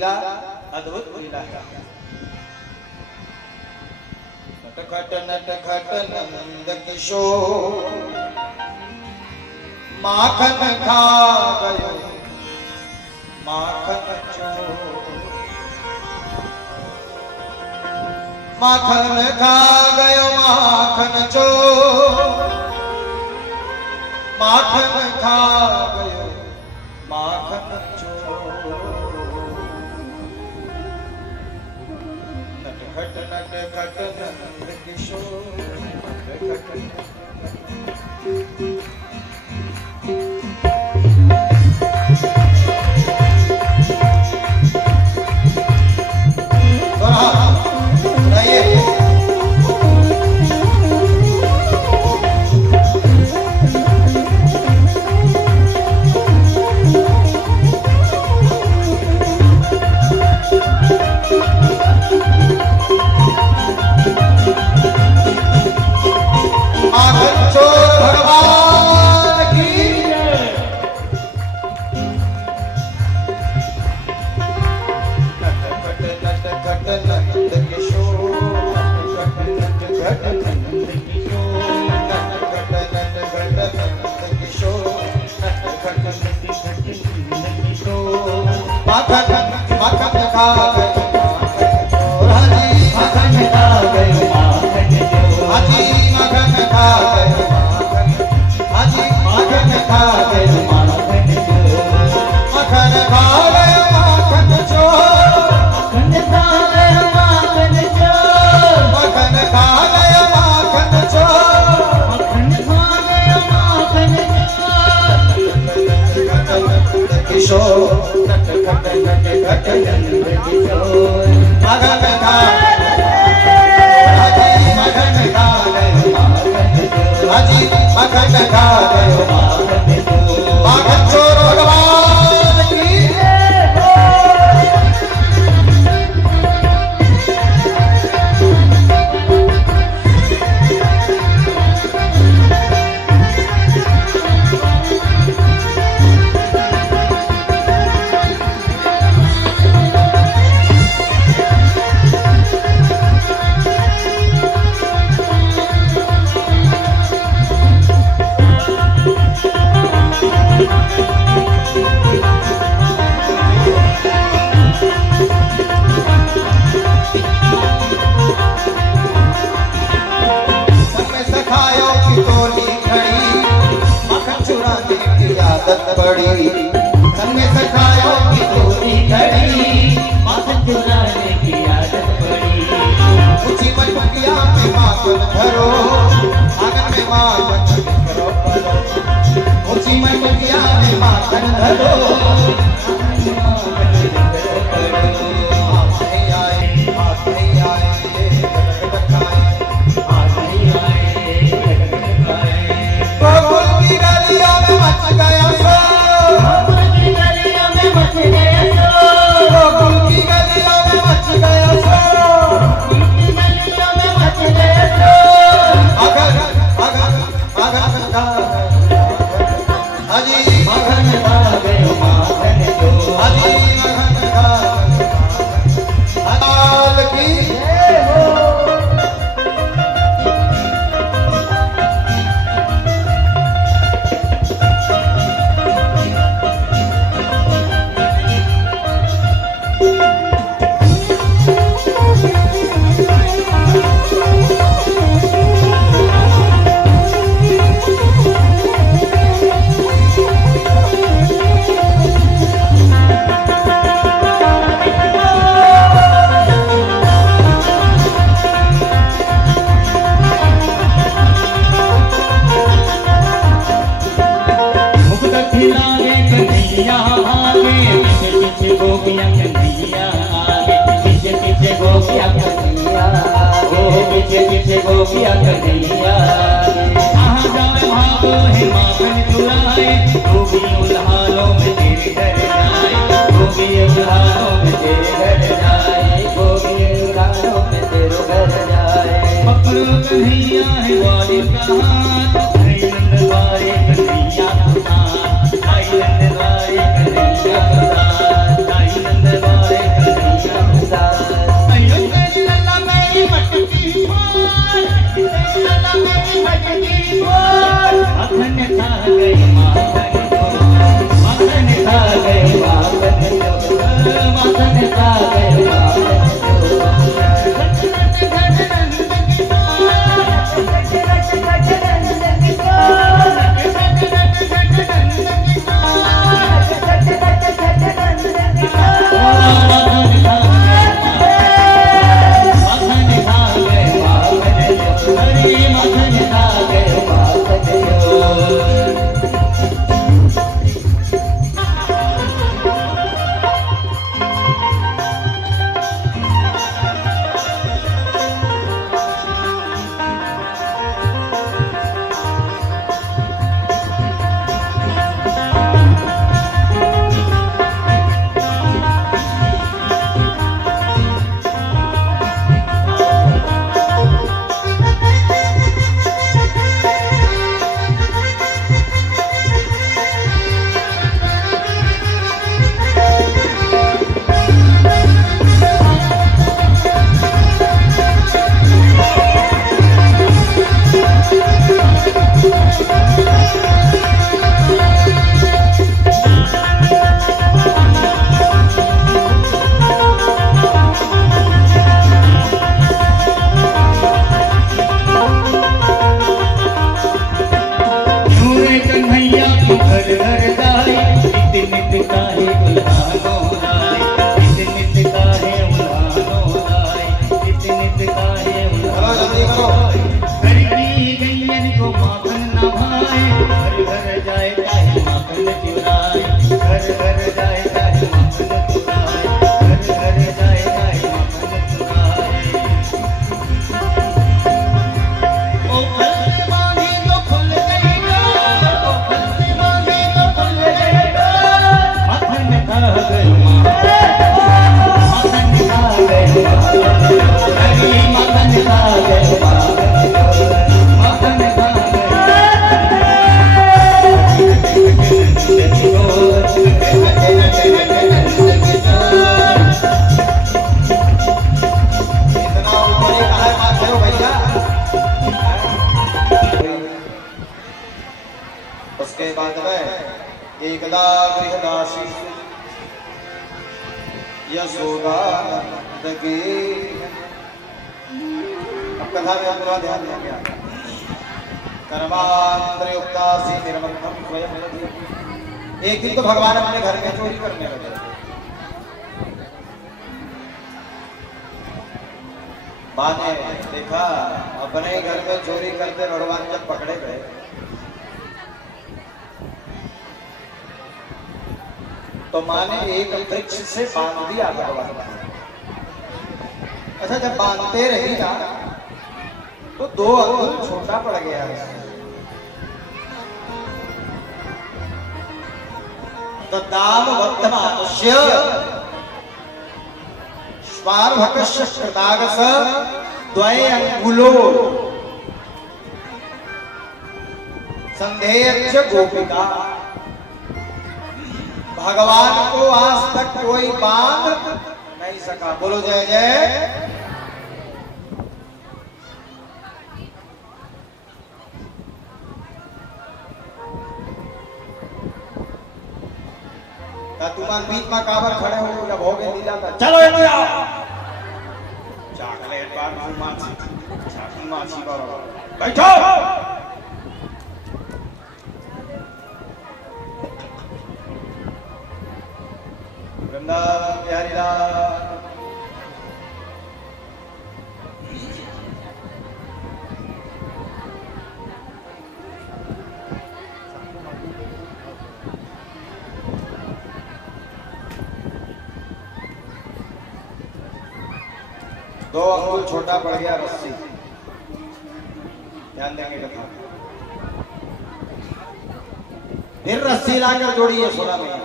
लीला अद्भुत लीला है। नटखट नटखट नंद किशोर माखन खा गयो माखन चोर। माखन खा गयो माखन चोर। माखन खा गयो माखन चोर। नटखट नटखट नंद किशोर। गोपिया कन्हैया कहाँ जाए भागो है माखन चुराए गोपी उल्हालों में तेरे घर जाए गोपी उल्हालों में तेरे घर जाए गोपी उल्हालों में तेरे घर जाए पकड़ो कन्हैया है वाले का हाथ नंद वाले कन्हैया का साथ नंद वाले कन्हैया का साथ नंद वाले घर जाए जाए माखन चुराए, घर घर जाए जाए माखन चुराए। ओ फल से मांगी तो खुल गई डाल, ओ फल से मांगी तो खुल गई डाल। माखन खा गई माखन खा गई अरे माखन खा गई माखन खा इतना ऊपर ही कहा बात है भैया। उसके बाद में एकदा गृहदासी यशोदानंद की, अब कथा में पूरा ध्यान दिया गया। कर्मांतरयुक्तासी निर्मन्थम स्वयं नदी। एक दिन तो भगवान अपने घर में चोरी करने लगे। माँ ने देखा अपने घर में चोरी करते भगवान जब पकड़े गए तो माँ ने एक वृक्ष से बांध दिया भगवान को। अच्छा, जब बांधते रही ना तो 2 अंगुल छोटा पड़ गया। तो दाम वर्तमानुष्य स्वार्भकस्य कृतागस द्वय अंगुलो संधेयच्च गोपिका। भगवान को आज तक कोई बांध नहीं सका। बोलो जय जय। तुमान बीच में काबर खड़े हो जब हो गए लीला था। चलो इधर आओ। चॉकलेट बार माछी चाकू माछी बार बैठो। वृंदावन बिहारी लाल। दो अंगुल छोटा पड़ गया रस्सी। ध्यान देंगे कथा। फिर रस्सी लाकर जोड़ी है 16 महीने।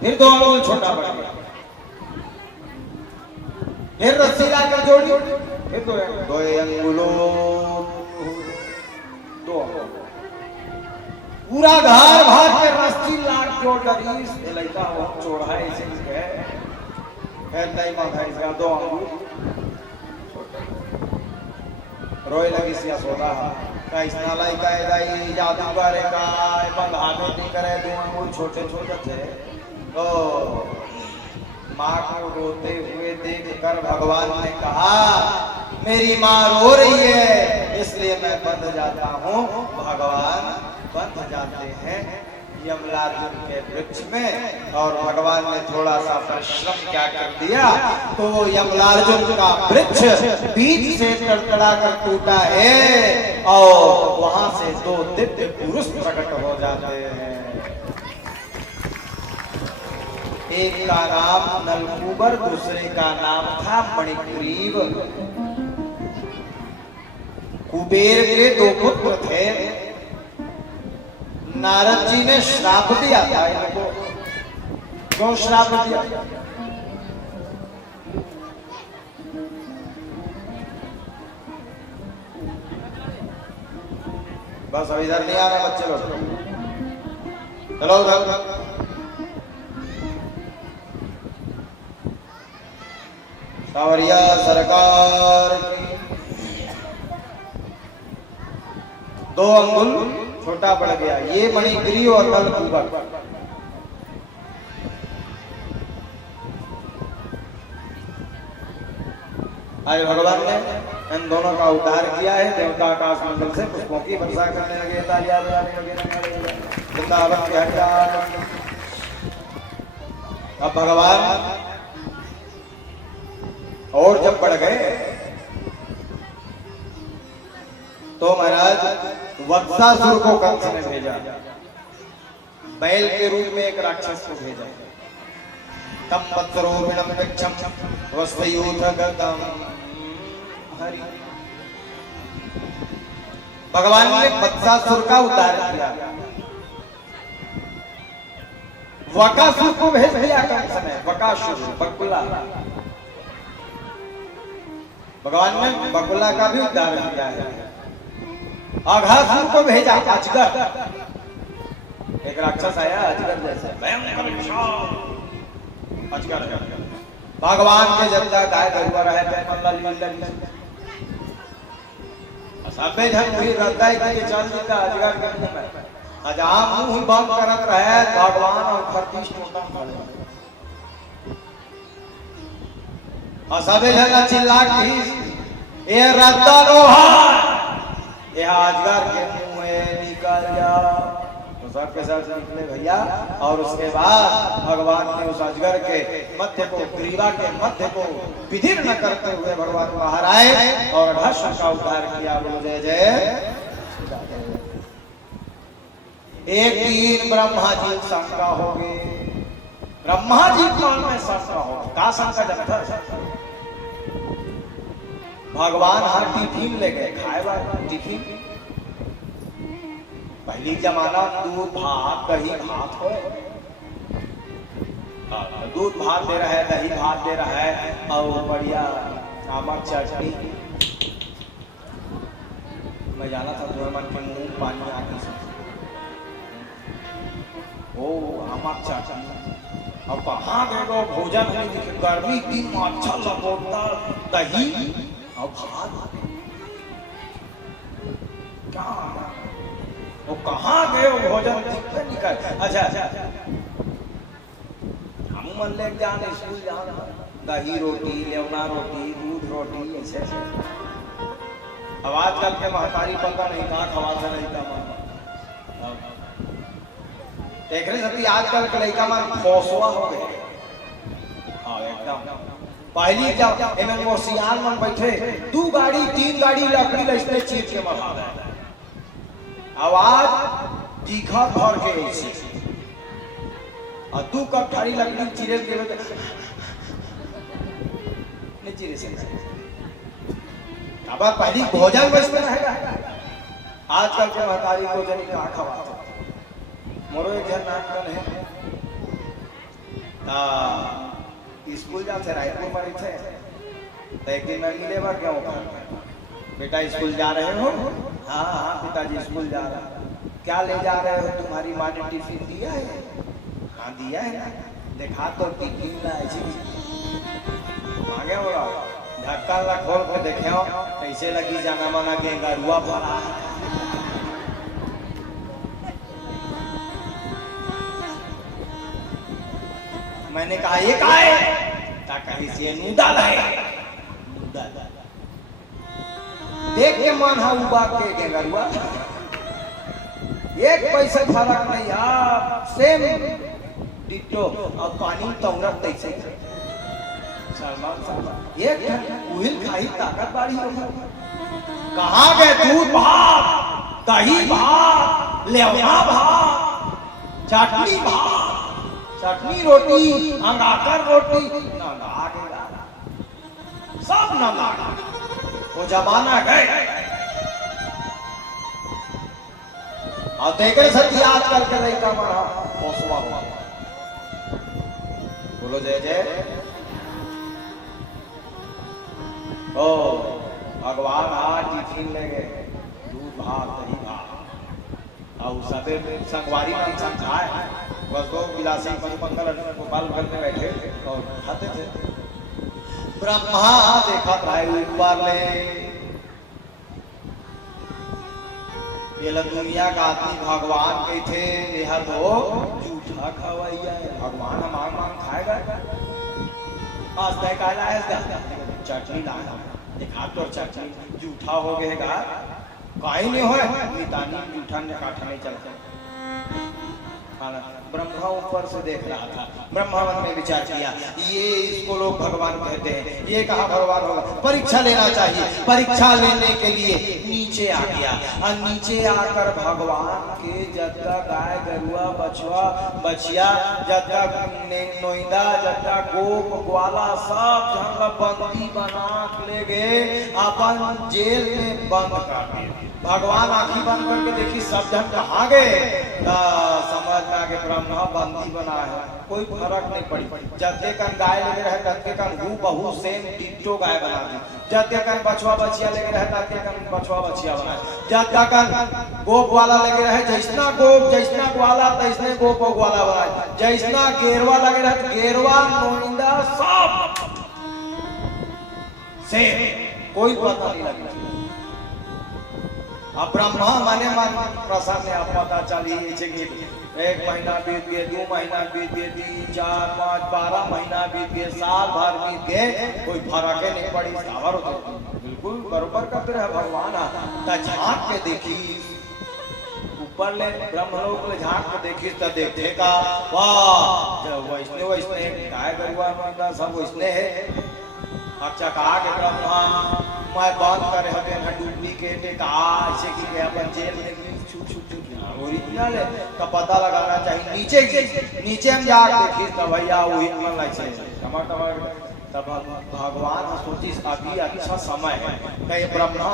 फिर 2 अंगुल छोटा पड़ गया। फिर रस्सी लाकर जोड़ी। फिर 2 अंगुलों 2 पूरा घर भाग के रस्सी लाख जोड़ डरी लड़का हो चोड़ा है इसे नहीं माथा इसका 2 अंगुल रोए लगी सिया सोदा का इसना लाई का दाई जादू करे का बंधाने नहीं करे 2 अंगुल छोटे छोटे थे। तो माँ को रोते हुए देखकर भगवान ने कहा मेरी माँ रो रही है इसलिए मैं बंध जाता हूँ। भगवान बंध जाते हैं यमलार्जुन के वृक्ष में। और भगवान ने थोड़ा सा परिश्रम क्या कर दिया तो वो यमलार्जुन का वृक्ष बीच से तड़तड़ा कर टूटा है और वहां से 2 दिव्य पुरुष प्रकट हो जाते हैं। एक का नाम नलकूबर, दूसरे का नाम था मणिग्रीव। कुबेर के 2 पुत्र थे। नारद जी ने श्राप दिया था इनको। क्यों श्राप दिया? बस अब इधर नहीं आ रहे बच्चे लोग। चलो उधर। सावरिया सरकार की 2 अंगुल छोटा पड़ गया। ये मणिग्रीव और नलकूबर। आज भगवान ने इन दोनों का उद्धार किया है। देवता आकाश मंडल से पुष्पों की वर्षा करने लगे, तालियां बजाने लगे। वृंदावन के हरियाण। अब भगवान और जब बढ़ गए तो महाराज वत्सासुर को कंस ने भेजा। बैल के रूप में एक राक्षस को भेजा। तम पत्रो विणम गच्छम वस्तयूथ गतम हरि। भगवान ने बत्सासुर का उद्धार किया, वकासुर को भेज दिया कंस ने। वकासुर बकुला, भगवान ने बकुला का भी उद्धार किया है। अघासुर को भेजा अजगर, एक राक्षस आया अजगर जैसा अजगर। भगवान के जनता गाय गरुआ रहे थे सबे जन वही रहता है कि चल जीता अजगर के मुंह में अजाम मुंह बंद करत रहे भगवान और खरतीश टोटा खड़े और सबे जन चिल्ला के ये रद्दा लोहा ये अजगर के मुंह में निकल जा। तो सबके सब निकले भैया और उसके बाद भगवान ने उस अजगर के मध्य को, ग्रीवा के मध्य को विदीर्ण करते हुए भगवान बाहर आए और ढश का उद्धार किया। बोलो जय जय। एक दिन ब्रह्मा जी शंका हो गए, ब्रह्मा जी कान में शंका हो का शंका जब भगवान हाँ टिफिन ले गए खाए वाला टिफिन। पहली जमाना दूध भात दही भात हो, दूध भात दे रहा है, दही भात दे रहा है और बढ़िया नमक चटनी। मैं जाना था तुम्हें मन के मुंह पानी आ गई ओ नमक चटनी। अब कहाँ गए वो भोजन गर्मी दिन अच्छा लगोता दही और भात क्या वो कहाँ गए वो भोजन निकल। अच्छा हम मन ले जाने स्कूल जाना दही रोटी लेवना रोटी दूध रोटी ऐसे। अब आजकल के महतारी पता नहीं कहाँ खवाता नहीं था देख रहे सभी आजकल के लड़का मन फोसवा हो गए। हाँ एकदम पहली जब एमन वो सियान मन बैठे 2 गाड़ी 3 गाड़ी लकड़ी लचते चीर के मरा रहे आवाज तीखा भर के ऐसे और 2 कप ठाड़ी लकड़ी चिरे देवे नहीं चिरे से। अब पहली भोजन बचते रहेगा। आजकल के महतारी भोजन क्या खवाते मोरो एक जन नाटकन है स्कूल जाते रायपुर पढ़े थे तो एक दिन मैं मिले बार क्या होगा बेटा स्कूल जा रहे हो? हाँ हाँ पिताजी स्कूल जा रहा। क्या ले जा रहे हो? तुम्हारी माँ ने टिफिन दिया है? हाँ दिया है ना। देखा तो टिफिन ला ऐसी मांगे होगा ढक्कन ला खोल के देखे हो कैसे लगी जाना माना के गरुआ भरा। मैंने कहा ये क्या है? कहीं से नूडल है। देख के मन हा उबा के गरुआ एक पैसा फर्क नहीं आप सेम डिटो और पानी तौरत तैसे सलमान एक उहिल खाई ताकत बाड़ी हो। कहाँ गए दूध भात दही भात लेवना भात चटनी भात चटनी रोटी अंगाकर रोटी सब नंगा वो जमाना गए। और देखे सच्ची आजकल के लड़का मरा मौसमा हुआ। बोलो जय जय। ओ भगवान आज टिफिन ले गए दूध भात दही भात और सबे संगवारी में इंसान खाए बस 2 गिलासी 15 गोपाल घर में बैठे और खाते थे। ब्रह्मा देखा था एक बार ले ये दुनिया का आदमी भगवान के थे यह तो झूठा खवाइया है। भगवान हमारा मांग खाएगा आज तय काला है चटनी लाना देखा तो चटनी झूठा हो गएगा कहीं नहीं हो नितानी झूठा ने काठा नहीं चलता। ब्रह्मा ऊपर से देख रहा था। ब्रह्मा मन में विचार किया, ये इसको लोग भगवान कहते हैं, ये कहाँ भगवान होगा, परीक्षा लेना चाहिए। परीक्षा लेने के लिए नीचे आ गया और नीचे आकर भगवान के जब तक गाय गरुआ बछुआ बछिया जब तक नोइदा जब तक गोप ग्वाला सब जन बंदी बना ले गए, अपन जेल में बंद कर दिए। भगवान आंखी बंद करके देखी सब जन कहाँ गए, समझ में आगे ब्रह्मा बंदी बना है, कोई फर्क नहीं पड़ी। जते कन गाय लगे रहे तते कन हु बहु सेम डिट्टो गाय बना दी, जते कन बछुआ बछिया लगे रहे तते कन बछुआ बछिया बना, जते कन गोप वाला लगे रहे जैसना गोप जैसना ग्वाला तैसने गोप और ग्वाला बना, जैसना गेरवा लगे रहे गेरवा नोइंदा सब सेम, कोई पता नहीं लगा। अब ब्रह्मा माने मन प्रसन्न अब पता चली एक महीना बीत गए, 2 महीना बीत गए, 3, 4, 5, 12 महीना बीत गए, साल भर बीत गए, कोई फर्क नहीं पड़ी। सावर होते बिल्कुल बरोबर करते रहे भगवान। झाँक के देखी ऊपर ले ब्रह्मलोक ले झाँक के देखी तो देखते का वाह वैष्णो वैष्णो गाय गरुआ सब वैष्णो है। अच्छा कहा के ब्रह्मा मैं बात करे हमें ना डुप्लीकेट एक ऐसे कि अपन जेल में छूट ओरिजिनल है का पता लगाना चाहिए। नीचे हम जा देखी तब भैया वही मन लाइक से तब भगवान सोची अभी अच्छा समय है कहीं ब्रह्मा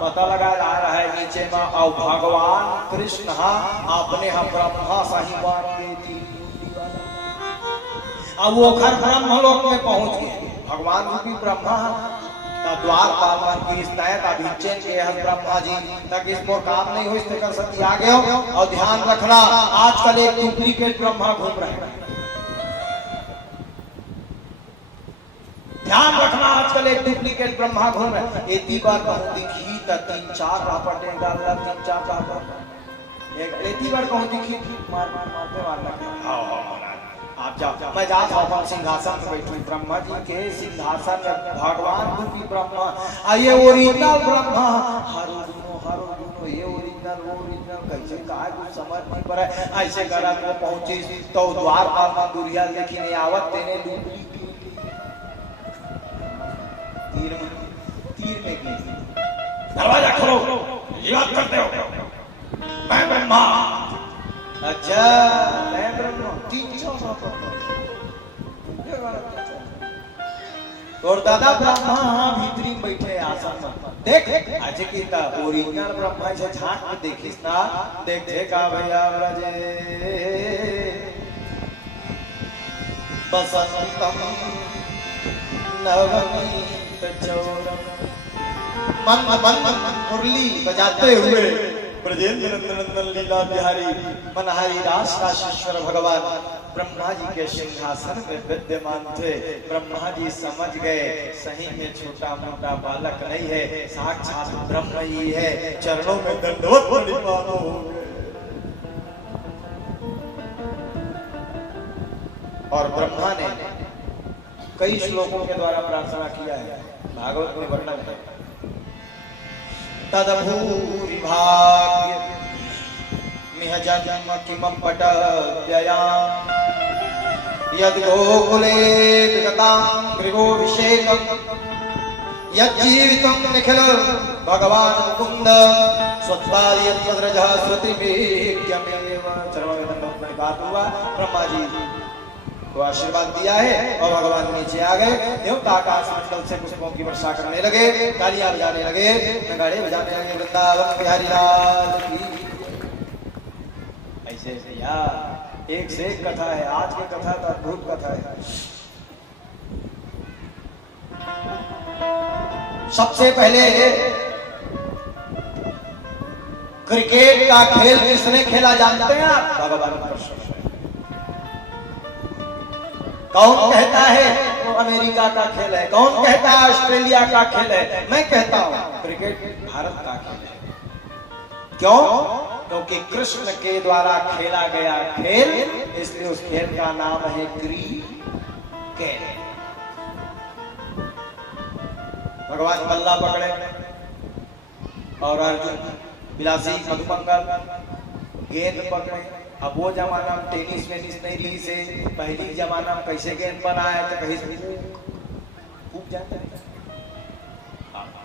पता लगा रहा है नीचे में और भगवान कृष्ण अपने हम ब्रह्मा सही बात देती। अब वो घर ब्रह्मलोक में पहुंच गए। भगवान रूपी ब्रह्मा द्वार पाल की स्नायक अभिचेन के हर ब्रह्मा जी तक इसको काम नहीं हो इससे कर सकती आगे हो। और ध्यान रखना आजकल एक डुप्लीकेट ब्रह्मा घूम रहे हैं, ध्यान रखना आजकल एक डुप्लीकेट ब्रह्मा घूम रहे हैं। एक बार कहूं दिखी तो 3-4 रापटे डाल 3-4 रापट एक बार कहूं दिखी मारते आप जाओ मैं जा जाऊँ सिंहासन पे बैठूं। ब्रह्मा जी के सिंहासन में भगवान रूपी ब्रह्मा ये ओरिजिनल ब्रह्मा हरो दुनो ये ओरिजिनल वो ओरिजिनल कैसे कहा कुछ समझ नहीं पड़ा। ऐसे करा वो पहुंची तो द्वार पाल मंदुरिया लेकिन ये आवत तेने तीर में की दरवाजा खोलो याद करते हो मैं ब्रह्मा। अच्छा मैं ब्रह्मा 300 और दादा ब्रह्मा भीतरी बैठे आसन में देख आज की ता ओरिजिनल ब्रह्मा से झांक के देखिस ना देखे का भैया ब्रजे बसंतम नवनीत चौरम मन मुरली बजाते हुए ब्रजेंद्र नंदन लीला बिहारी मनहारी रास राशेश्वर भगवान ब्रह्मा जी के सिंहासन में विद्यमान थे। ब्रह्मा जी समझ गए सही में छोटा मोटा बालक नहीं है, साक्षात ब्रह्म ही है। चरणों में दंडवत प्रणिपात हो गए और ब्रह्मा ने कई श्लोकों के द्वारा प्रार्थना किया है। भागवत में वर्णन है तदभूरि भाग्य मिह जन्म किमं पटव्ययाम् यद् गोकुले विगतां गृहोऽभिषेकं यज्जीवितं निखिल भगवान् मुकुन्द स्वत्वादि यद्रजः स्वतिमेक्यमेव। ब्रह्मा जी को आशीर्वाद दिया है और भगवान नीचे आ गए। देवता आकाश मंडल से पुष्पों की वर्षा करने लगे, तालियां बजाने लगे, नगाड़े बजाने लगे। वृंदावन बिहारी लाल की। ऐसे ऐसे यार एक से एक कथा है। आज की कथा तो अद्भुत कथा है। सबसे पहले क्रिकेट का खेल किसने खेला जानते हैं आप? भगवान कृष्ण। कौन कहता है वो अमेरिका का खेल है, कौन कहता है ऑस्ट्रेलिया का खेल है। मैं कहता हूं क्रिकेट भारत का खेल है। क्यों? क्योंकि कृष्ण के द्वारा खेला गया खेल, इसलिए उस खेल का नाम है क्रिकेट। भगवान बल्ला पकड़े और अर्जुन विलासी मधुमंगल गेंद पकड़े अब वो जमाना में टेनिस वेनिस नहीं रही से पहली जमाना में कैसे गेंद बनाए तो कहीं से फूक जाता है।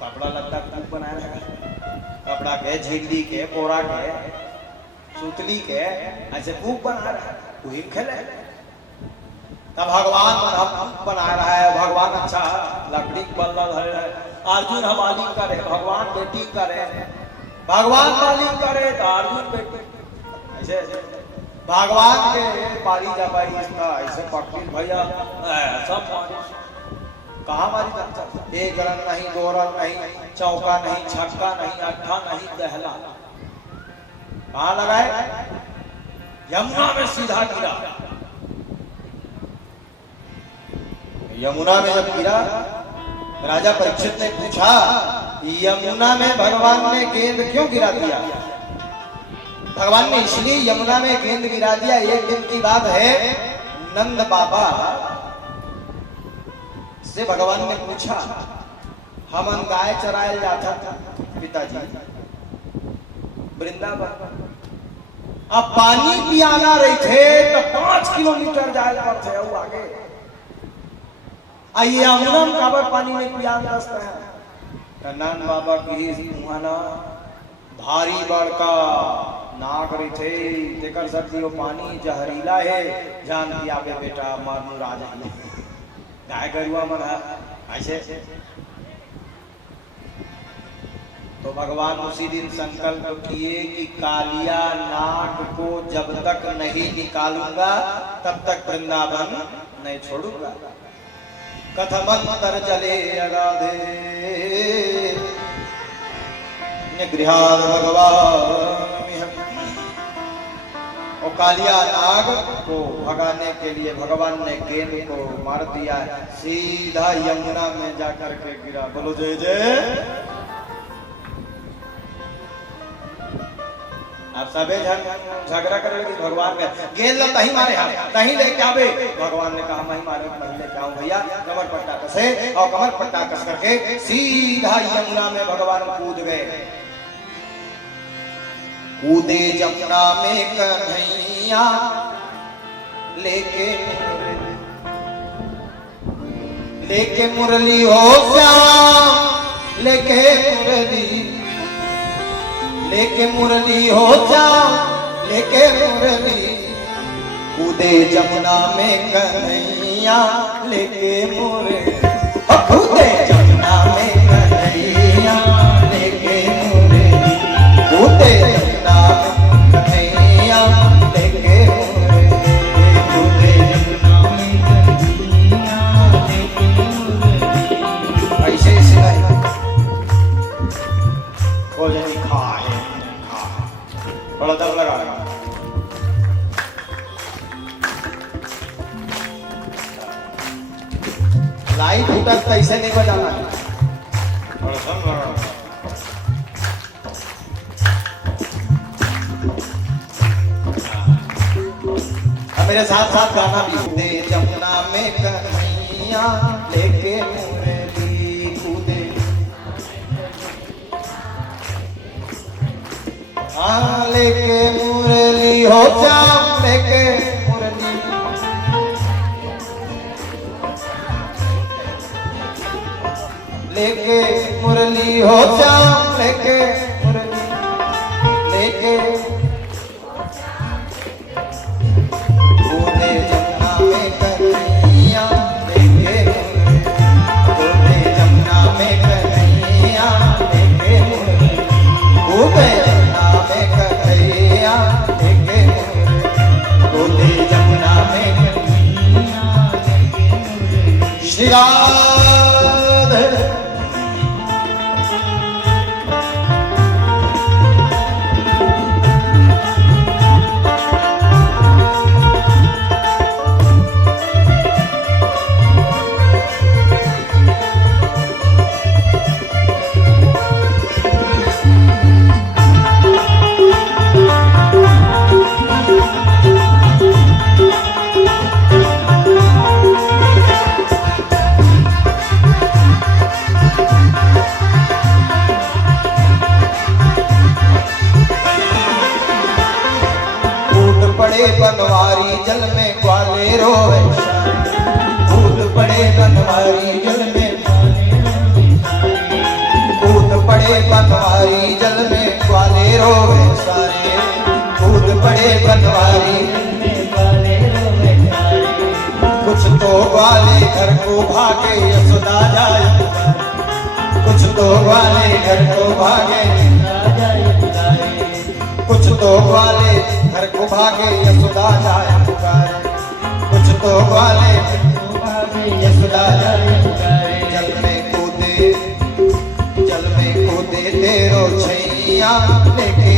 कपड़ा लगता फूक बनाया रहेगा, कपड़ा के झिल्ली के कोरा के सुतली के ऐसे फूक बना रहा है, वही खेले। तब भगवान बना रहा है, भगवान अच्छा लकड़ी बल्ला धरे है। अर्जुन हमारी करे, भगवान बेटी करे, भगवान मालिक करे तो अर्जुन बेटी ऐसे ऐसे भगवान के पारी जबाई इसका ऐसे पकड़ी भैया सब कहा मारी जाता। एक रन नहीं, दो रन नहीं, चौका नहीं, छक्का नहीं, अट्ठा नहीं, दहला कहा लगाए, यमुना में सीधा गिरा। यमुना में जब गिरा, राजा परीक्षित ने पूछा यमुना में भगवान ने गेंद क्यों गिरा दिया? भगवान ने इसलिए यमुना में गेंद गिरा दिया। एक दिन की बात है, नंद बाबा से भगवान ने पूछा, हम गाय चराए जाता था पिताजी वृंदावन, अब पानी पियाना रहे थे तो 5 किलोमीटर जाए पड़ते है वो आगे। आइए यमुना में काबर पानी में पिया दस्ता है। नंद बाबा की मुहाना भारी बड़का नाक रही थे, तेकर सकती वो पानी जहरीला है, जान दिया बे बेटा मारू राजा गाय गरुआ मन ऐसे। तो भगवान उसी दिन संकल्प किए कि कालिया नाग को जब तक नहीं निकालूंगा तब तक वृंदावन नहीं छोड़ूंगा। कथमंतर जले अगाधे गृहाद भगवान। और कालिया नाग को भगाने के लिए भगवान ने गेंद को मार दिया, सीधा यमुना में जाकर के गिरा। बोलो जय जय। आप सबे झगड़ा करेंगे भगवान में गेंद ला तही मारे हम तही लेके आवे। भगवान ने कहा मैं मारे नहीं लेके आऊं भैया, कमर पट्टा कसे और कमर पट्टा कस करके सीधा यमुना में भगवान कूद गए। कूदे जमुना में कन्हैया लेके मुरली हो श्याम, लेके मुरली हो श्याम, लेके मुरली। कूदे जमुना में कन्हैया लेके मुरली, कूदे जमुना में कन्हैया लेके मुरली। कूदे जमुना में कन्हैया लेके मुरली, कूदे जमुना में कन्हैया लेके मुरली। ऐसे सिलाई बोल जाती खा है बड़ा दम लगा रहा। लाइट उठा ऐसे नहीं बजाना है, बड़ा दम लगा रहा। अब मेरे साथ साथ गाना भी। कूदे जमुना में कन्हैया लेके मुरली, कूदे लेके मुरली हो श्याम, लेके मुरली। लेके मुरली हो श्याम, लेके मुरली, लेके। कूदे जमुना में कन्हैया लेके मुरली, कूदे जमुना में कन्हैया लेके मुरली, कूदे श्री राधे। बनवारी जल में कूद पड़े बनवारी जल में ग्वाले रोवे सारे कूद पड़े बनवारी कुछ तो ग्वाले घर को भागे यशोदा जाए कुछ तो ग्वाले घर को भागे कुछ तो ग्वाले घर को भागे यशोदा जाए पुकारे कुछ तो ग्वाले यशोदा जाए पुकारे जल में कूदे तेरो छैया लेके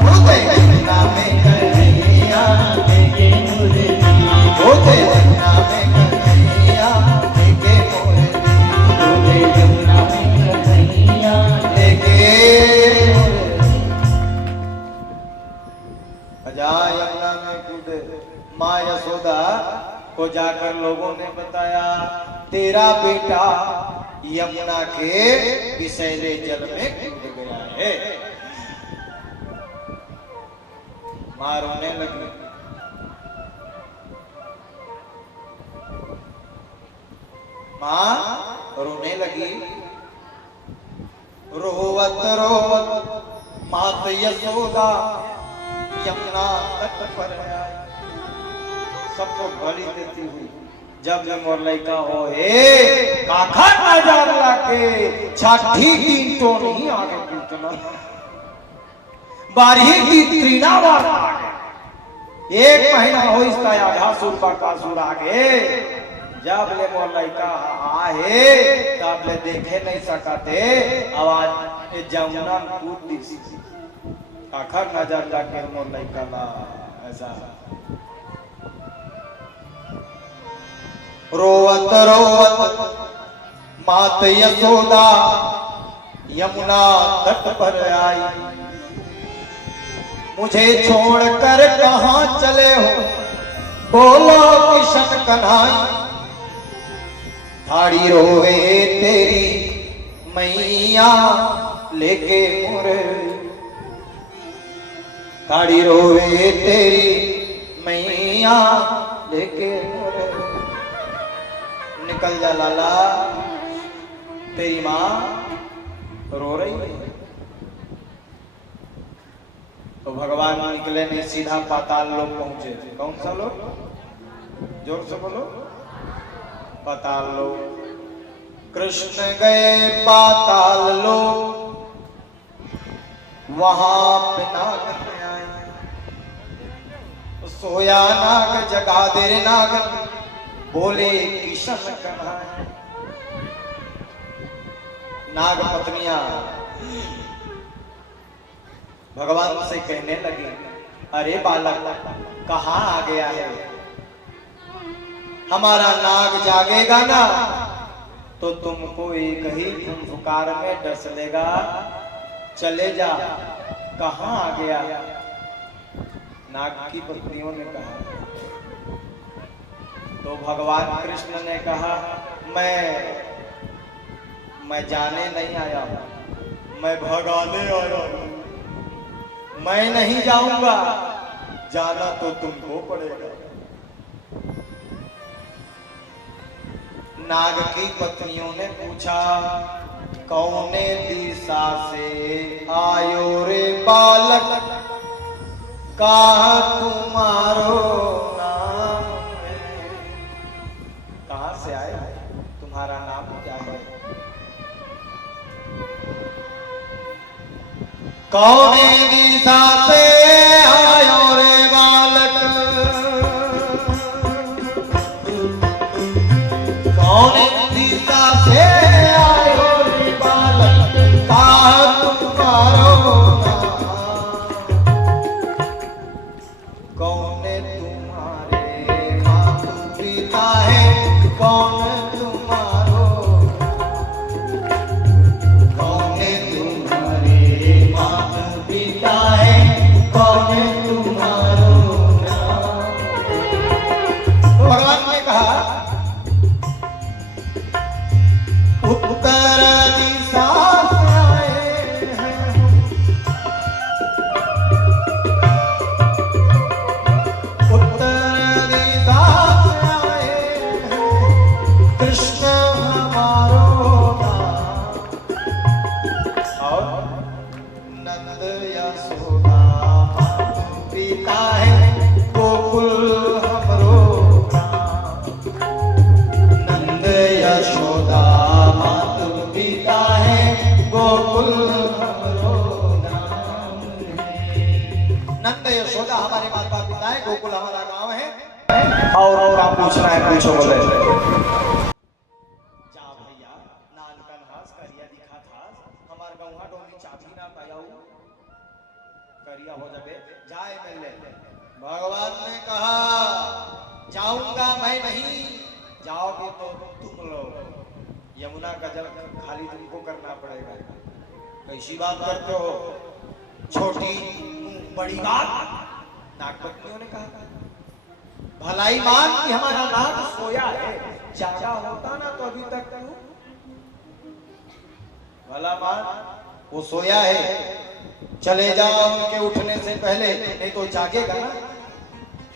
कूदे यमुना में कन्हैया लेके मोरे कूदे यमुना में कन्हैया लेके मोरे कूदे यमुना में कन्हैया लेके जा यमुना में कूदे। माँ यशोदा को जाकर लोगों ने बताया तेरा बेटा यमुना के विषैले जल में कूद गया है। मां रोने लगी। मां रोने लगी। रोवत रोवत मात यशोदा यमुना तट पर आई। सबको बलि देती हुई जब मोर लड़का हो हे काखा नजर लाके छठी दिन तो नहीं आगे पूछना बारी की त्रिना बार आगे एक महीना हो इसका आधा सुरपा का सुर आगे जब ले मोर लड़का आए तब ले देखे नहीं सकते आवाज जमुना कूद दी आखर नजर लाके मोर लड़का ला ऐसा रोवत रोवत मात यशोदा यमुना तट पर आई। मुझे छोड़कर कहां चले हो बोलो किशन कन्हाई। थाड़ी रोवे तेरी मैया लेके मोरे थाड़ी रोवे तेरी मैया लेके मोरे। निकल जा लाला तेरी मां रो रही है। तो भगवान निकले नहीं सीधा पाताल लोक पहुंचे। कौन सा लोक? जोर से बोलो। पाताल लोक। कृष्ण गए पाताल लोक वहां पे नाग आए। सोया नाग जगा दे रे नाग बोले किशन कन्हाई। नाग पत्नियां भगवान से कहने लगी अरे बालक कहां आ गया है। हमारा नाग जागेगा ना तो तुमको एक ही फुंफुकार में डस लेगा। चले जा। कहां आ गया। नाग की पत्नियों ने कहा। तो भगवान कृष्ण ने कहा मैं जाने नहीं आया हूं मैं भगाने आया हूं। मैं नहीं जाऊंगा जाना तो तुमको पड़ेगा। नाग की पत्नियों ने पूछा कौने दिशा से आयो रे बालक कहाँ तुम्हारो नाम है। कहाँ से आए तुम्हारा नाम क्या है। कौने दिशा से आयो रे बालक कौने दिशा से आयो रे बालक कहाँ तुम्हारो कौन तुम्हारे माता पिता है कौन तुम्हारो कौन तुम्हारे माता पिता है कृष्ण हमारो नाम और नंद यशोदा पिता है गोकुल हमरो नाम। नंद यशोदा मातु पिता है गोकुल हमरो नाम। नंद यशोदा हमारे माता पिता है, गोकुल हमारा गांव है। और आप पूछना है पूछो बोले। जा भैया नान कन्हास करिया दिखा था हमार गौहा डोंगी चाबी ना पायाऊ करिया हो जाबे जाए मिले। भगवान ने कहा जाऊंगा मैं नहीं, जाओगे तो तुम लोग, यमुना का जल खाली तुमको करना पड़ेगा। कैसी बात करते हो, छोटी बड़ी बात। नागपत्नियों ने कहा भलाई मान कि हमारा नाग सोया है, जागा होता ना तो अभी तक क्यों। भला मान वो सोया है, चले जाओ उनके उठने से पहले, नहीं तो जागेगा ना।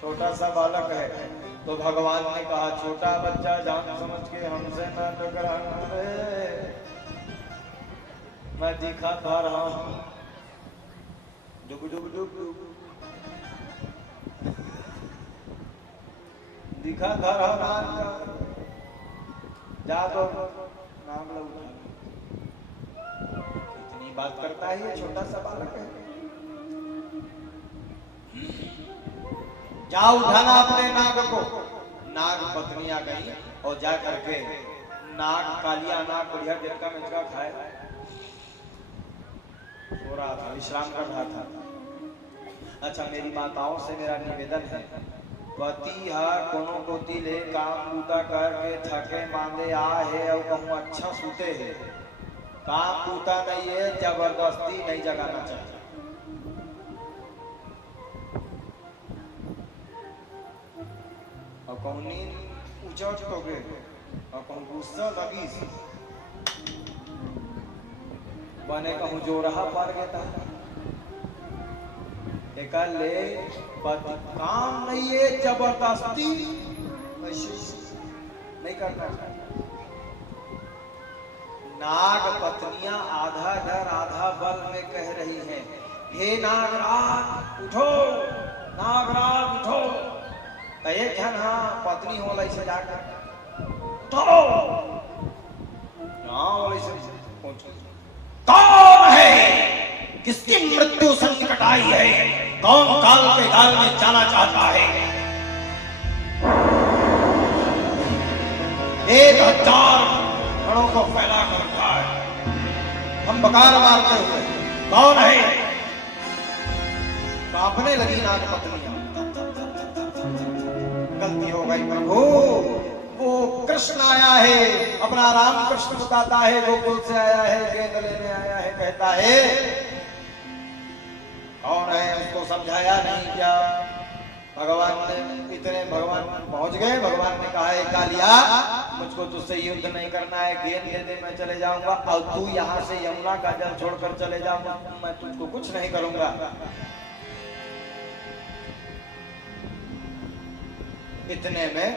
छोटा सा बालक है तो भगवान ने कहा छोटा बच्चा जान समझ के हमसे न टकराना रे, मैं दिखा था रहा हूं। डुब डुब डुब डुब दिखा था रहा नाम का, जा तो नाम लो। इतनी बात करता है ये छोटा सा बालक है। जा उठाना अपने नाग को। नाग पत्नी आ गई और जा करके नाग कालिया नाग बढ़िया देवका मिर्चा खाए सो रहा था, विश्राम कर रहा था। अच्छा मेरी माताओं से मेरा निवेदन है, पति हा कोनो कोती ले काम बूता करके थके मांदे आ है और कहूँ अच्छा सूते है, काम बूता नहीं है, जबरदस्ती नहीं जगाना चाहिए। और कहूँ नींद उचट तो गए और कहूँ गुस्सा लगी बने कहूँ जो रहा पार गया एक ले काम नहीं है, जबरदस्ती नहीं करना चाहिए। नाग पत्नियां आधा डर आधा बल में कह रही हैं, हे नागराज उठो, नागराज उठो। तो एक जन हाँ पत्नी हो लई से जाकर उठो, हाँ बोले से पहुंचो। कौन है किसकी मृत्यु संकट आई है, कौन काल के काल में जाना चाहता है। 1000 गणों को फैला कर रखा है, हम बकार मारते हुए कौन है। कांपने लगी नाग पत्नियां, गलती हो गई प्रभु, वो कृष्ण आया है, अपना राम कृष्ण बताता है, गोकुल से आया है, गेंद लेने आया है, कहता है कौन है, उसको समझाया नहीं क्या। भगवान ने इतने भगवान पहुंच गए, भगवान ने कहा है कालिया मुझको तुझसे युद्ध नहीं करना है, गेंद दे दे मैं चले जाऊंगा, और तू यहाँ से यमुना का जल छोड़कर चले जाऊंगा, मैं तुझको कुछ नहीं करूंगा। इतने में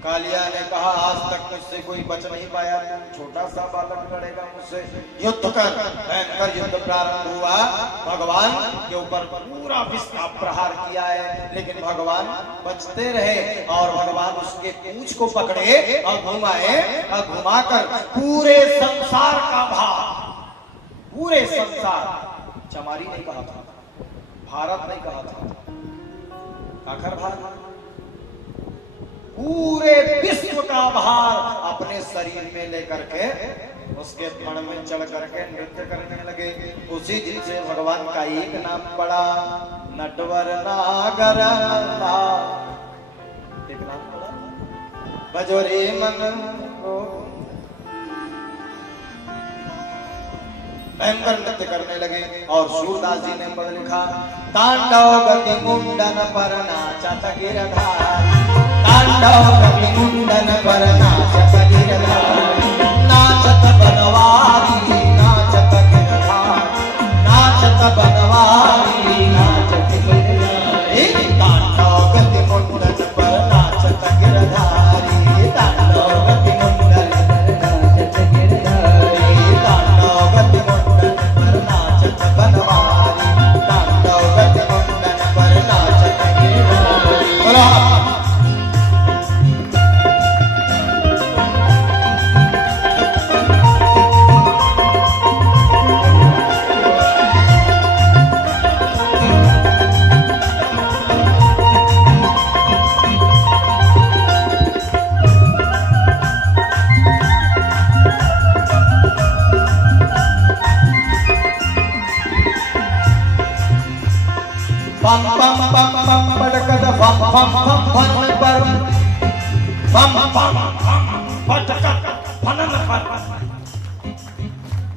कालिया ने कहा आज तक मुझसे कोई बच नहीं पाया, छोटा सा बालक लड़ेगा मुझसे, युद्ध कर। भयंकर युद्ध प्रारंभ हुआ, भगवान के ऊपर पूरा विष का प्रहार किया है, लेकिन भगवान बचते रहे और भगवान उसके पूंछ को पकड़े और घुमाए और घुमाकर पूरे संसार का भार, पूरे संसार, चमारी नहीं कहा था, भारत नहीं कहा था, आखिर भारत, पूरे विश्व का भार अपने शरीर में लेकर के उसके फण में चढ़ करके नृत्य करने लगे। उसी दिन से भगवान का एक नाम पड़ा, नटवर नागर नाथ। एक नाम पड़ा, बजोरे मन को भयंकर नृत्य करने लगे। और सूरदास जी ने पद लिखा, तांडव गति मुंडन पर नाचत गिरधार, तांडव गति मुंडन पर नाचत गिरधार, नाचत बनवारी नाचत गिरधार, नाचत बनवारी नाचत गिरधारी, तांडव गति मुंडन पर नाचत गिरधारी, तांडव गति मुंडन पम पम पम पम पटकत फम फम फम फन पर पम पम पम पटकत फनन पर।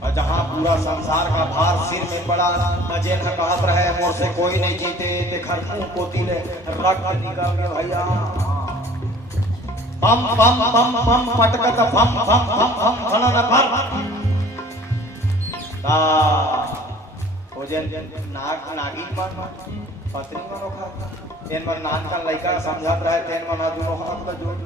और जहाँ पूरा संसार का भार सिर में पड़ा, अजय न कहत रहे मोर से कोई नहीं जीते, देखर मुंह पोती ले रक्त निकल गया भैया। पम पम पम पम पटकत फम फम फम फम फनन पर। नाग नागिन मन पत्नी मनो खा तेन मन नान का लइका समझत रहे, तेन मन दोनों हाथ का जोड़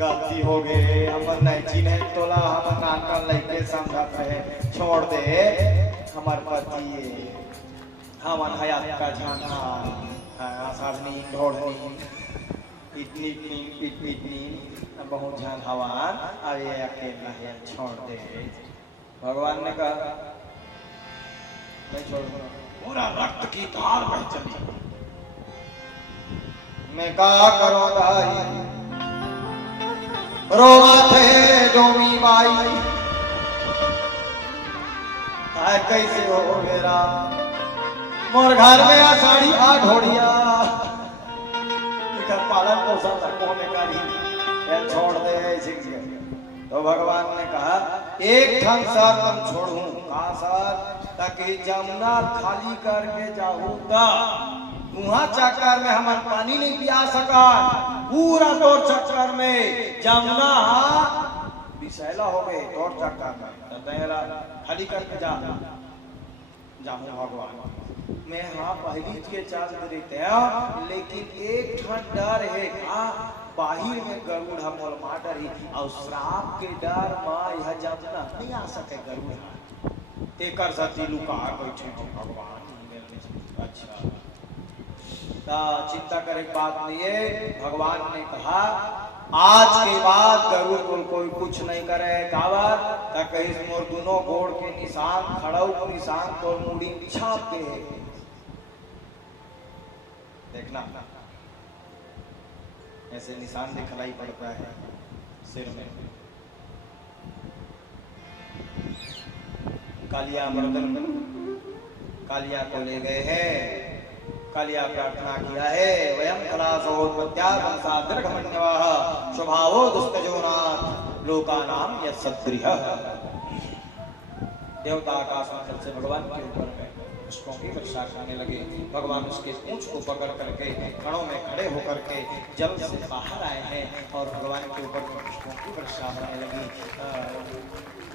गलती हो गए, हमर नहीं चिन्हे तोला, हमर नान का लइके समझत रहे, छोड़ दे हमर पति हमन हयात का झाना साधनी ढोढ़नी इतनी इतनी बहुत झन हवान अरे अकेला है छोड़ दे। भगवान ने कहा नहीं छोड़, पूरा रक्त की धार बह चली। मैं क्या करूं दाई रोवा थे डोमी माई, कैसे हो मेरा मोर घर में आ साड़ी आ ढोड़िया पालन पोषण कोने करी छोड़ दे। तो भगवान ने कहा एक ठन सर तुम छोड़ू, कहा सर ताकि जमुना खाली करके जाऊं वहां चक्कर में हम पानी नहीं पिया सका, पूरा तोर चक्कर में जमुना विषैला हो गए तोर चक्कर में, तेरा खाली करके जा जाऊं भगवान। मैं हाँ पहली के चाल देते हैं, लेकिन एक ठन डर है बाहिर में गरुड़ हमोल माटर ही और श्राप के डर मां यह जमुना नहीं आ सके गरुड़ एकर सती लुका बैठे भगवान। अच्छा चिंता करे बात नहीं है। भगवान ने कहा आज के बाद गरुड़ को कोई कुछ नहीं करे, कावर कहीं मोर दोनों गोड़ के निशान खड़ाऊ निशान तो मुड़ी छाप दे। देखना ऐसे निशान दिखलाई पड़ता है सिर में। कालिया मर्दन कालिया को ले गए हैं, कालिया प्रार्थना किया है वयम कलासोत्पत्त्या दीर्घमन्यवाः स्वभावो दुष्टजोनाथ लोकानाम यत्सद्गृह। देवता आकाश मंडल से भगवान के ऊपर पुष्पों की वर्षा करने लगे। भगवान उसके पूंछ को पकड़ करके खड़ों में खड़े होकर के जल से बाहर आए हैं और भगवान के ऊपर पुष्पों की वर्षा होने लगी।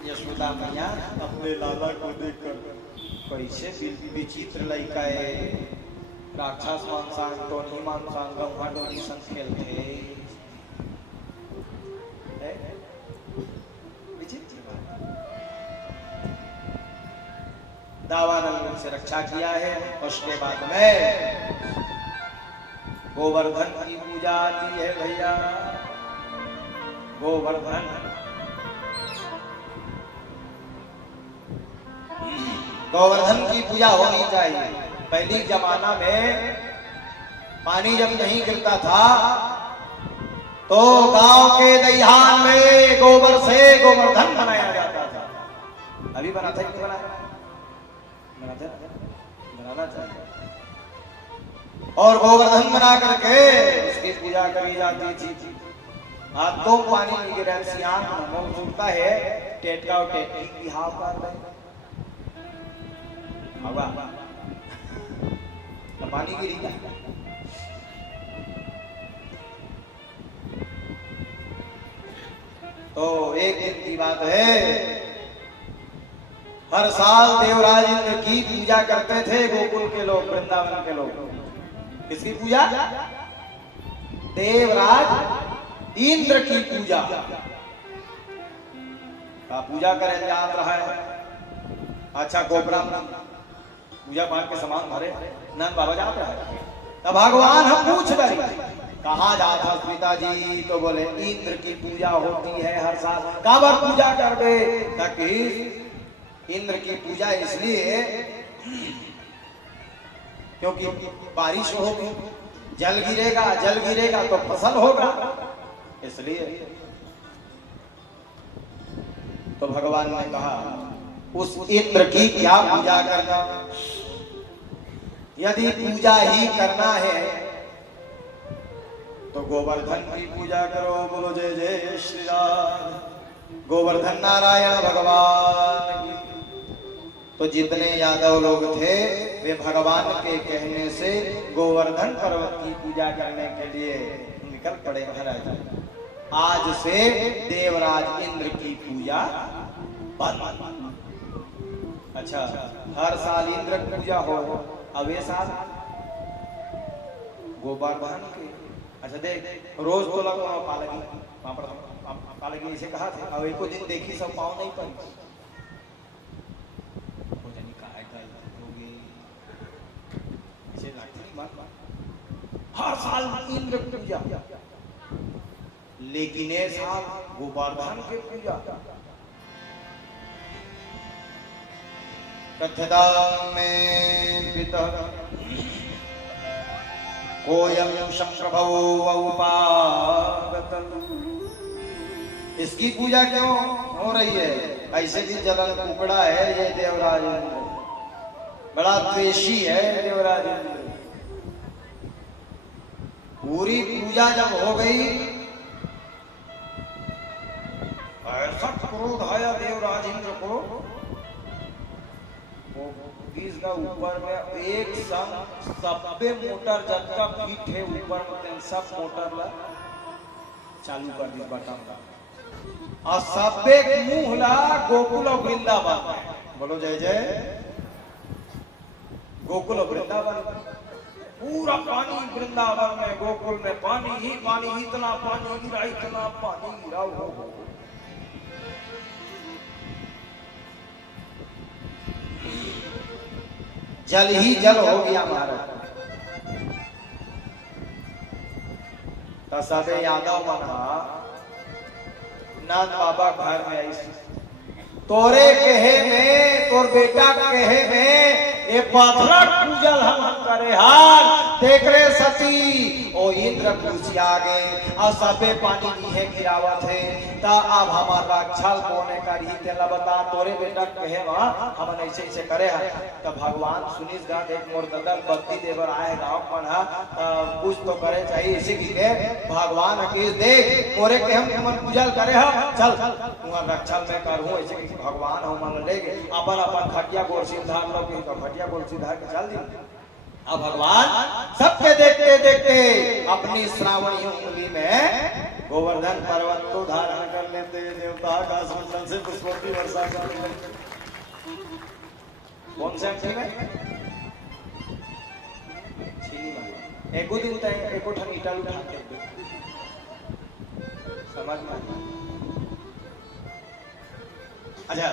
यशोदा मैया अपने लाला को देखकर कैसे विचित्र लड़का है, राक्षस मानसांग तो नहीं मानसांग गंभाडोनी संग खेलते दावानंद से रक्षा किया है। उसके बाद में गोवर्धन की पूजा आती है भैया। गोवर्धन गोवर्धन की पूजा होनी चाहिए। पहली जमाना में पानी जब नहीं गिरता था तो गांव के दहियान में गोबर से गोवर्धन बनाया जाता था। अभी बनाता है कि बनाया बनाना चाहिए। और गोवर्धन बना करके उसकी पूजा करी जाती थी। हाथ तो पानी नहीं गिरा, सियान मुंह झुकता है, टेटका और टेटकी की हाव कर रहे तो पानी गिरी का। तो एक दिन की बात है, हर साल देवराज इंद्र की पूजा करते थे गोकुल के लोग, वृंदावन के लोग। किसकी पूजा? देवराज इंद्र की पूजा का पूजा करें जात रहा है। अच्छा गोबरा पूजा पाठ के सामान भरे नंद बाबा जात रहा है। तब भगवान हम पूछ रहे कहाँ जाता पिताजी, तो बोले इंद्र की पूजा होती है हर साल। काबर पूजा कर दे, ताकि इंद्र की पूजा इसलिए क्योंकि बारिश होगी, जल गिरेगा तो फसल होगा, इसलिए। तो भगवान ने कहा उस इंद्र की क्या पूजा करना। यदि पूजा ही करना है तो गोवर्धन की पूजा करो। बोलो जय जय श्री राम। गोवर्धन नारायण भगवान की। तो जितने यादव लोग थे वे भगवान के कहने से गोवर्धन पर्वत की पूजा करने के लिए निकल पड़े महाराज। आज से देवराज इंद्र की पूजा बंद। अच्छा, हर साल इंद्र की पूजा हो, अब ये साल गोवर्धन की। अच्छा देख, रोज तो लोग वहां पालगी इसे कहा थे, अब एक दिन देखी सब पाँव नहीं पड़ी। हर साल इंद्र की पूजा, लेकिन ये साल गोवर्धन की पूजा। कथ्यतां में पितः कोयम शक्रभवो उपागतम्। इसकी पूजा क्यों हो रही है? ऐसे भी जलन कुकड़ा है ये देवराज इंद्र, बड़ा द्वेषी है देवराज इंद्र। पूरी पूजा जब हो गई, ऐसा क्रोध आया देवराज इंद्र को, इसका ऊपर में एक संग सबे मोटर जत्ता फीट है ऊपर में सब मोटर ला चालू कर दी बटन और सबे मुंह ला गोकुल और वृंदावन। बोलो जय जय। गोकुल और वृंदावन, पूरा पानी वृंदावन में, गोकुल में पानी ही पानी, इतना पानी गिरा, इतना पानी गिरा हो। जल ही जल हो गया महाराज। तो सबे यादव मना नाथ बाबा घर में आई, तोरे कहे में, तोर बेटा कहे में ये पत्थर पूजल हम करे हाल। देख रे सती ओ इंद्र पूछिया गए और सबे पानी नीहे गिरावत है। ता अब हमारा रक्षल कोने करी तेला बता, तोरे बेटा कहे वहां हम ऐसे ऐसे करे हैं। तो भगवान सुनीस गा देख मोर ददल बत्ती देवर आए गांव पढ़ा, कुछ तो करे चाहिए। इसी की भगवान के देख मोरे के हम पूजल करे हैं, चल तुम्हारा रक्षल में करूं। ऐसे कि भगवान हम मन लेगे अपन अपन खटिया गोर सीधा लोग के खटिया गोर सीधा के चल दी। अब भगवान सबके देखते देखते अपनी श्रावणी उंगली में गोवर्धन पर्वत को धारण कर लेते देवता आकाश मंडल से पुष्पों की वर्षा चालू कर। कौन से अंक में छीनी वाला एको दिन तय एको ठन ईटा उठा के समझ में। अच्छा,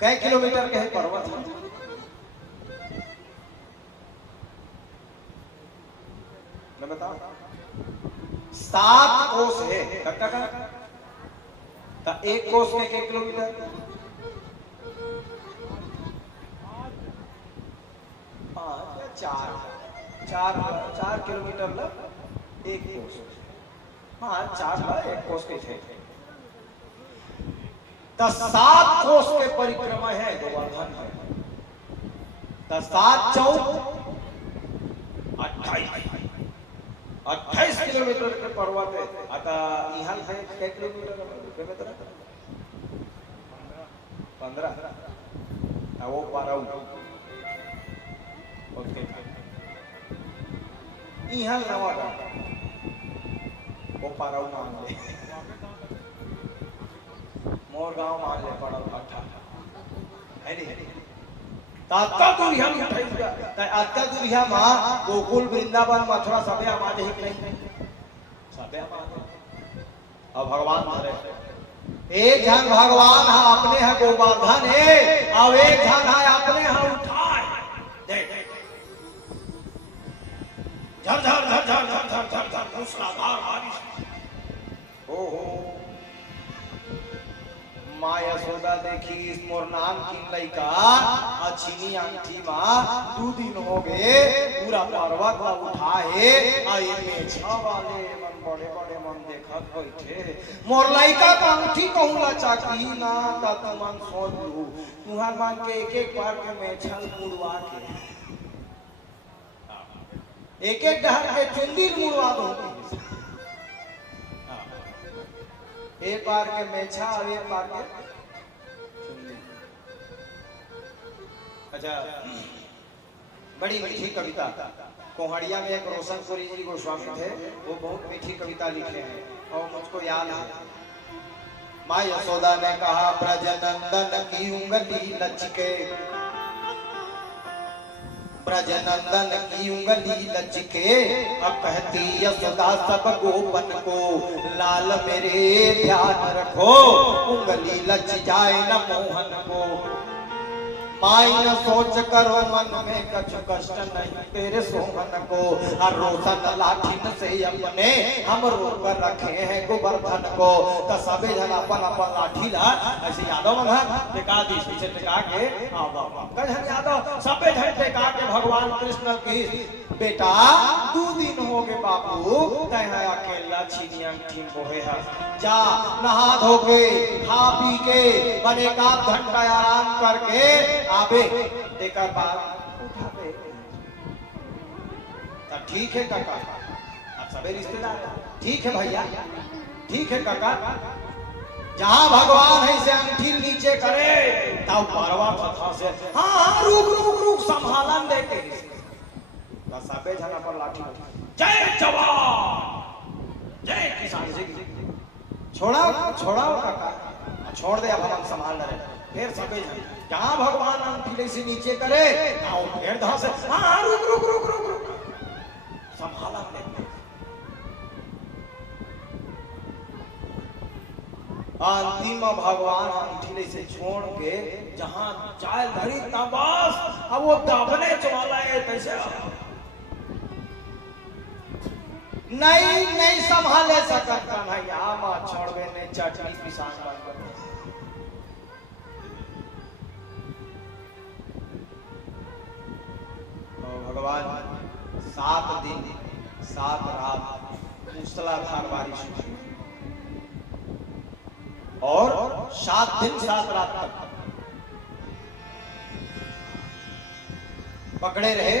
कई किलोमीटर के पर्वत है? मैं बताऊं, 7 कोस है। का एक कोस में कितने किलोमीटर? 5 या 4 किलोमीटर ला एक कोस। हाँ 4 ला एक कोस के थे। 7 कोस के परिक्रमा है गोवर्धन है। 7 चौक 28 किलोमीटर के पर्वत है। आता यहाँ से कितने किलोमीटर? 15। वो पाराऊ ओके। यहाँ नवा वो पाराऊ मान ले, मोर गांव मान ले पड़ा भाटा है नहीं। तात्का दूर हम उठाई दिया, तात्का दूर हम गोकुल वृंदावन मथुरा सबे हम आज ही नहीं सबे हम आज। अब भगवान मारे एक जन भगवान है अपने है गोवर्धन है, अब एक जन है अपने है उठाए। देख झर झर झर झर झर झर झर झर मूसलाधार बारिश। ओहो माँ यशोदा देखी इस मोर नाम की लड़का अच्छी अंगठी माँ 2 दिन हो गए पूरा पर्वत का उठाए आए मेछा वाले मन बड़े बड़े मन देखत बैठे। मोर लड़का का अंगठी कहूँ लचा की ना ता मन सोच लू तुहार मान के एक एक बार के मेछा उड़वा के एक एक डहर के चुंदील मुड़वा दो। एक बार के मेछा और एक बार के चुंदील। अच्छा, बड़ी मीठी कविता। कोहड़िया में एक रोशनपुरी जी गोस्वामी थे, वो बहुत मीठी कविता लिखे हैं और मुझको याद है। माँ यशोदा ने कहा ब्रजनंदन की उंगली लचके, ब्रजनंदन की उंगली लचके, अब कहती यशोदा सब गोपन को, लाल मेरे ध्यान रखो, उंगली लच जाए न मोहन को। माई न सोच करो मन में कछु कष्ट नहीं तेरे सोहन को, हर रोशन लाठिन से अपने हम रोक कर रखे हैं गोवर्धन को। तो सबे जन अपन अपन लाठी ला ऐसे यादव मन टिका दी पीछे टिका के कजन यादव सबे जन टिका के भगवान कृष्ण की बेटा 2 दिन हो गए बाबू तय है अकेला छीनी अंगठी मोहे है, जा नहा धो के खा पी के बने का घंटा आराम करके आबे देकर बात उठावे। तब ठीक है काका, अब सबे रिश्तेदार ठीक है भैया, ठीक है काका, जहां भगवान है से अंगठी नीचे करे तब परवा कथा से हाँ रुक संभालन देते सबे जना पर लाठी। जय जवान जय किसान जी, छोड़ाओ काका, छोड़ दे अब हम संभाल रहे। फिर सबे जहां भगवान अंगठी से नीचे करे आओ फिर धा से हाँ रुक संभाला ले। अंतिम भगवान अंगठी से छोड़ के जहां चाय धरी तब बस अब वो दबने चला है तैसे नहीं संभाले सकता नहीं आमा छोड़वे ने चटनी पिसान बन। भगवान 7 दिन 7 रात मूसलाधार बारिश हुई और 7 दिन 7 रात तक पकड़े रहे।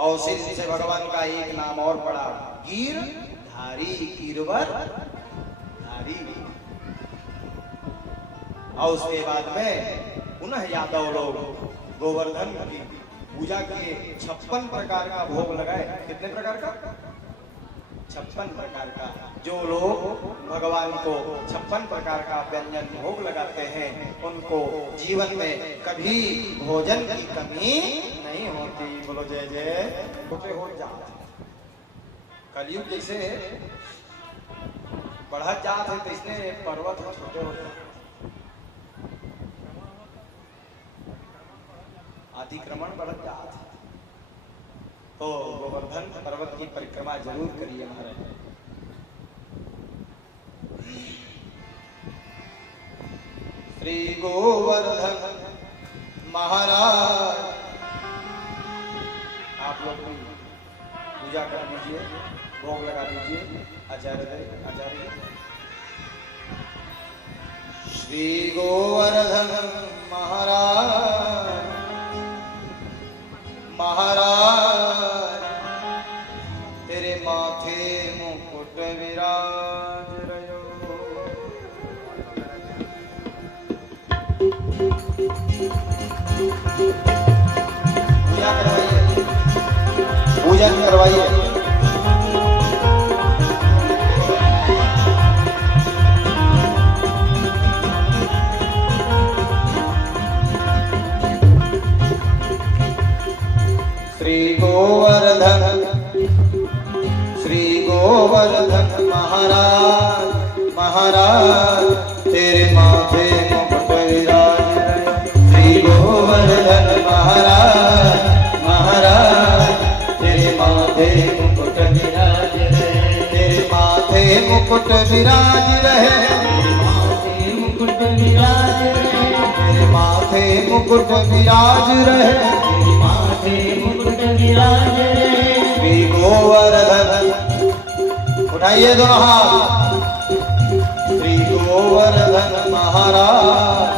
और से भगवान का एक नाम और पड़ा, गिरधारी, गिरवर धारी। और उसके बाद में पुनः यादव लोग गोवर्धन की पूजा किए, 56 प्रकार का भोग लगाए। कितने प्रकार का? 56 प्रकार का। जो लोग भगवान को 56 प्रकार का व्यंजन भोग लगाते हैं उनको जीवन में कभी भोजन की कमी नहीं होती। बोलो जय जय। छोटे हो जाते कलयुग जैसे बढ़त जात है तो इसने पर्वत छोटे होते अतिक्रमण बढ़त जात है। तो गोवर्धन पर्वत की परिक्रमा जरूर करिए महाराज। श्री गोवर्धन महाराज आप लोग भी पूजा कर लीजिए, भोग लगा लीजिए। आचार्य श्री गोवर्धन महाराज तेरे माथे मुकुट विराज रयो। पूजन करवाइए। श्री गोवर्धन महाराज तेरे माथे मुकुट विराज रयो। श्री गोवर्धन महाराज तेरे माथे मुकुट विराज रहे। तेरे माथे मुकुट विराज रहे। मुकुट विराज रहे। तेरे माथे मुकुट विराज रहे। माथे मुकुट विराज रहे। श्री गोवर्धन उठाइए दोनों हाथ। श्री गोवर्धन महाराज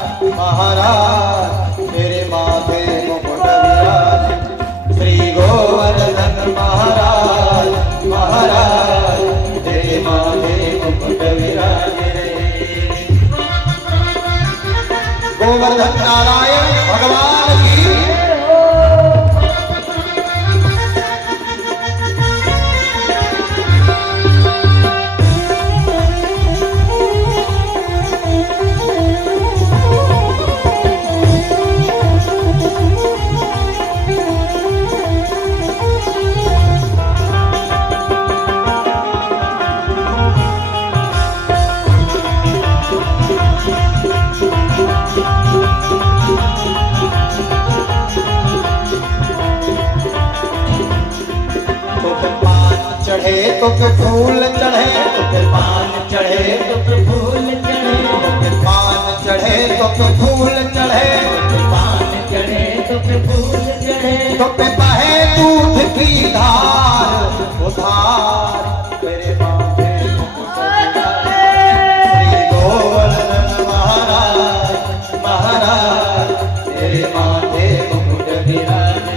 चढ़े तो पे फूल चढ़े, तो पे पान चढ़े तो पे फूल चढ़े, तो पे पान चढ़े तो पे फूल चढ़े, तो पे पान चढ़े तो पे फूल चढ़े, तो पे बहे दूध की धार, उधार मेरे माथे मुकुट विराजे। श्री गोवर्धन महाराज महाराज तेरे माथे मुकुट विराजे।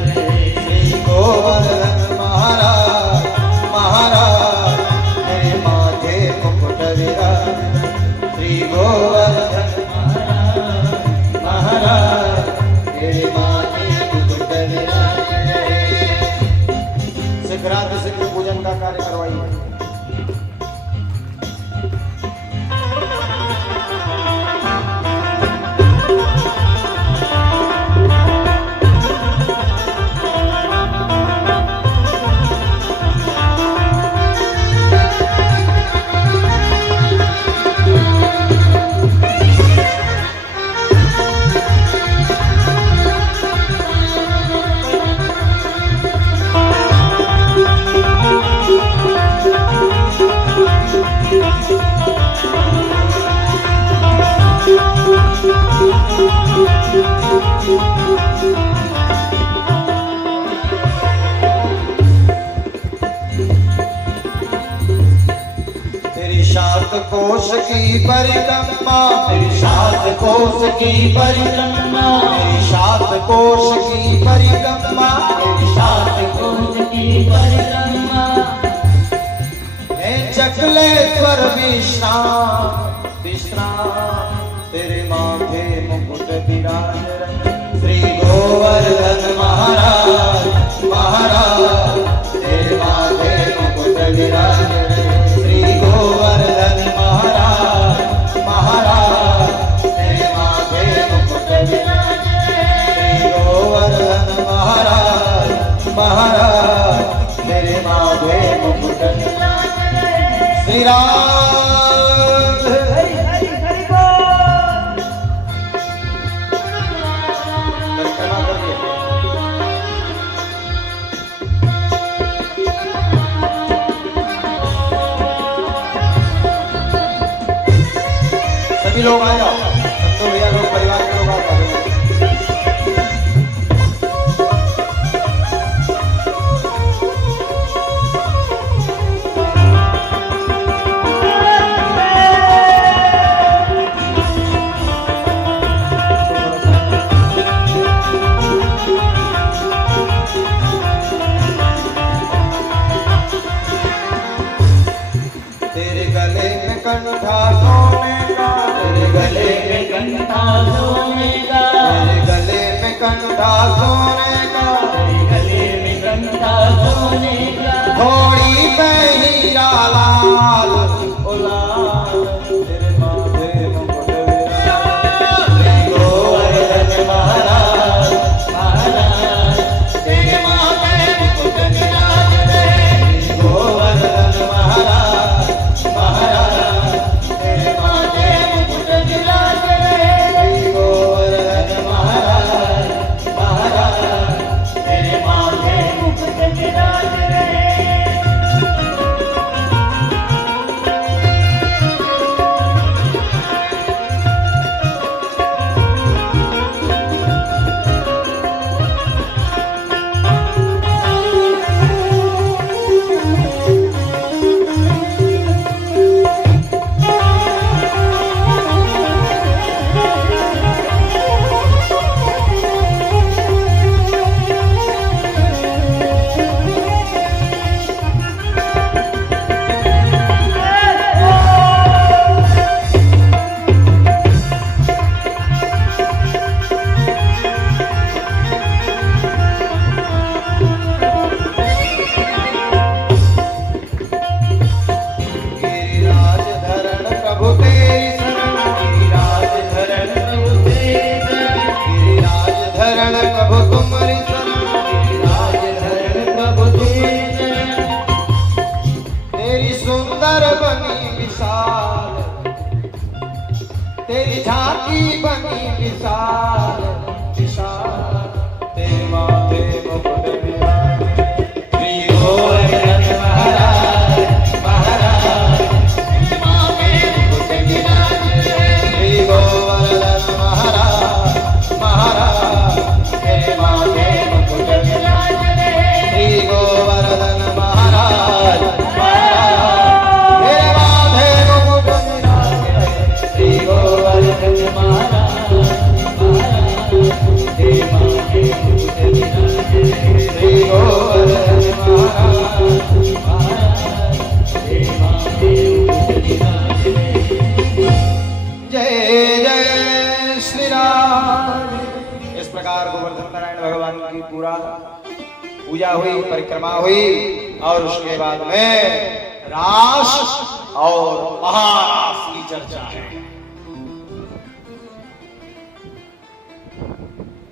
श्री गोवर्धन महाराज महाराज तेरे माथे मुकुट विराजे। श्री गोवर्धन महाराज महाराज तेरे माथे मुकुट विराजे। शिखरांत सिद्ध पूजन का कार्य करवाइए। तेरी सात कोश की परिक्रमा, तेरी सात कोस की परिक्रमा, तेरी सात कोश की परिक्रमा, तेरी सात कोस की परिक्रमा, हे चकलेश्वर विश्राम विश्राम तेरे माथे मुकुट विराज रहे। श्री गोवर्धन महाराज महाराज तेरे माथे मुकुट विराज रहे। श्री गोवर्धन महाराज महाराज तेरे माथे मुकुट विराज रहे। श्री गोवर्धन महाराज महाराज तेरे माथे मुकुट विराज रहे। श्री राम परिक्रमा करिए। सभी लोग आ जाओ, संतो भैया लोग परिवार के लोग आ जाओ। तेरे गले में कंठा सोने का, तेरे गले में कंठा सोने का, तेरे गले में कंठा सोने का, तेरे गले में कंठा सोने का, थोड़ी पे हीरा लाल ओ लाल तेरे माथे मुकुट विराजे। श्री गोवर्धन महाराज महाराज तेरे माथे मुकुट विराजे रहे। श्री गोवर्धन महाराज महाराज तेरे माथे मुकुट विराजे रहे। श्री गोवर्धन महाराज महाराज तेरे माथे मुकुट विराज रहे। तेरी झांकी बनी विशाल विशाल, तेरे माथे मुकुट विराजे। श्री गोवर्धन महाराज पूजा हुई, परिक्रमा हुई और उसके बाद में रास और महारास की चर्चा है।